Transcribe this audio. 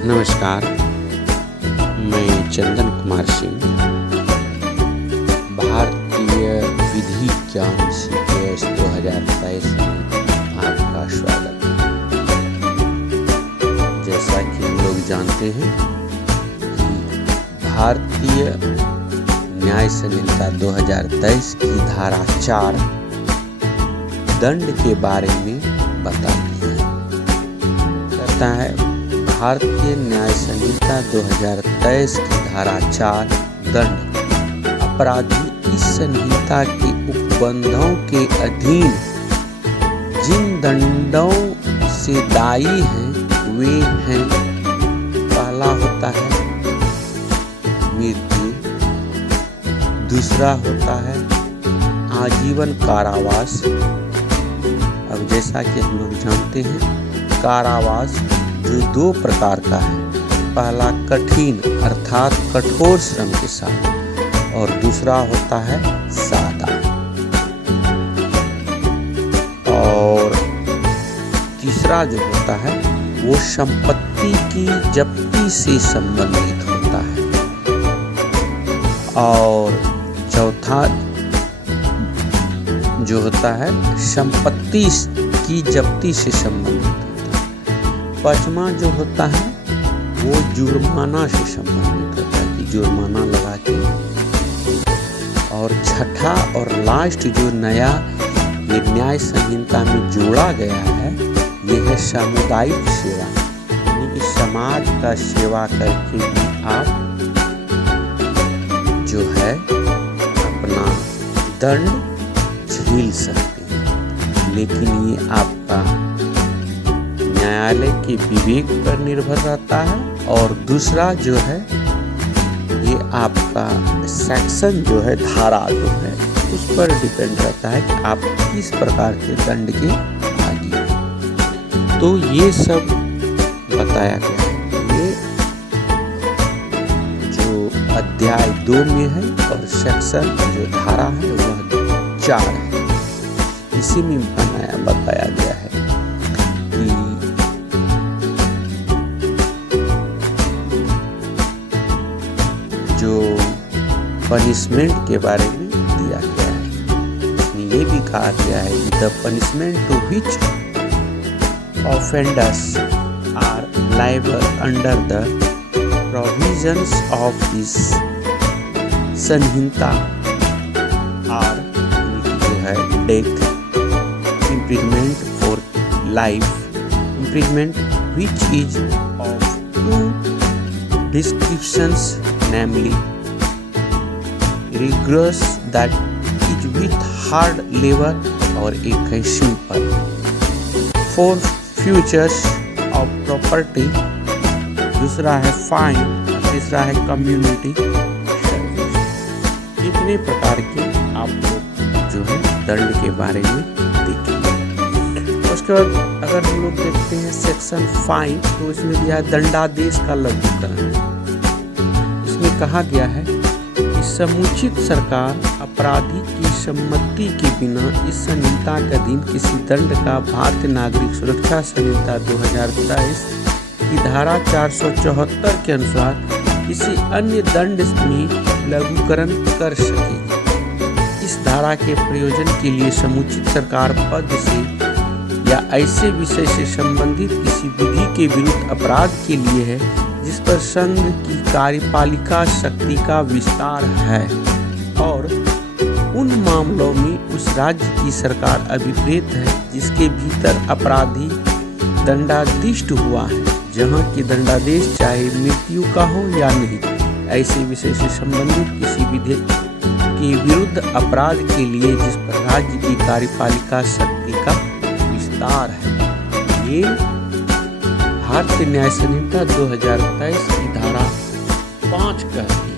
नमस्कार, मैं चंदन कुमार सिंह, भारतीय विधि ज्ञान CPS 2023 में आपका स्वागत है। जैसा कि हम लोग जानते हैं कि भारतीय न्याय संहिता 2023 की धारा 4 दंड के बारे में बताती है। कहता है भारतीय न्याय संहिता 2023 की धारा 4 दंड अपराधी इस संहिता के उपबंधों के अधीन जिन दंडों से दायी हैं वे हैं, पहला होता है मृत्यु, दूसरा होता है आजीवन कारावास। अब जैसा कि हम लोग जानते हैं कारावास जो 2 प्रकार का है, पहला कठिन अर्थात कठोर श्रम के साथ और दूसरा होता है सादा। और तीसरा जो होता है वो संपत्ति की जब्ती से संबंधित होता है और चौथा जो होता है संपत्ति की जब्ती से संबंधित होता है। पांचवा जो होता है वो जुर्माना से संबंधित होता है कि जुर्माना लगा के। और छठा और लास्ट जो नया ये न्याय संहिता में जोड़ा गया है ये है सामुदायिक सेवा, यानी कि समाज का सेवा करके भी आप जो है अपना दंड झेल सकते हैं, लेकिन ये आपका न्यायालय के विवेक पर निर्भर रहता है। और दूसरा जो है ये आपका सेक्शन जो है, धारा जो है उस पर डिपेंड रहता है कि आप किस प्रकार के दंड के भागी हैं। तो ये सब बताया गया है, ये जो अध्याय 2 में है और सेक्शन जो धारा है वह 4 है। इसी में बताया गया है कि जो पनिशमेंट के बारे में दिया गया है, इसमें ये भी कहा गया है कि the punishment to which offenders are liable under the provisions of this Sanhita are जो है death, imprisonment for life, imprisonment which is of 2 descriptions, namely rigorous that is with hard labor और एक है simple, forfeitures of property, दूसरा है fine, तीसरा है community service। इतने प्रकार के आप लोग जो है दंड के बारे में देखेंगे। उसके बाद अगर हम लोग देखते हैं सेक्शन 5 तो इसमें दिया है दंडादेश का लघुकरण। इसमें कहा गया है कि समुचित सरकार अपराधी की सम्मति के बिना इस संहिता के अधीन किसी दंड का भारतीय नागरिक सुरक्षा संहिता 2023 की धारा 474 के अनुसार किसी अन्य दंड में लघुकरण कर सकेगी। इस धारा के प्रयोजन के लिए समुचित सरकार पद से या ऐसे विषय से संबंधित किसी विधि के विरुद्ध अपराध के लिए है जिस पर संघ की कार्यपालिका शक्ति का विस्तार है और उन मामलों में उस राज्य की सरकार अभिप्रेत है जिसके भीतर अपराधी दंडाधिष्ट हुआ है, जहाँ की दंडादेश चाहे मृत्यु का हो या नहीं। ऐसे विषय से संबंधित किसी विधि के विरुद्ध अपराध के लिए जिस पर राज्य की कार्यपालिका शक्ति का विस्तार है। ये भारतीय न्याय संहिता 2023 की धारा 5 कहती है।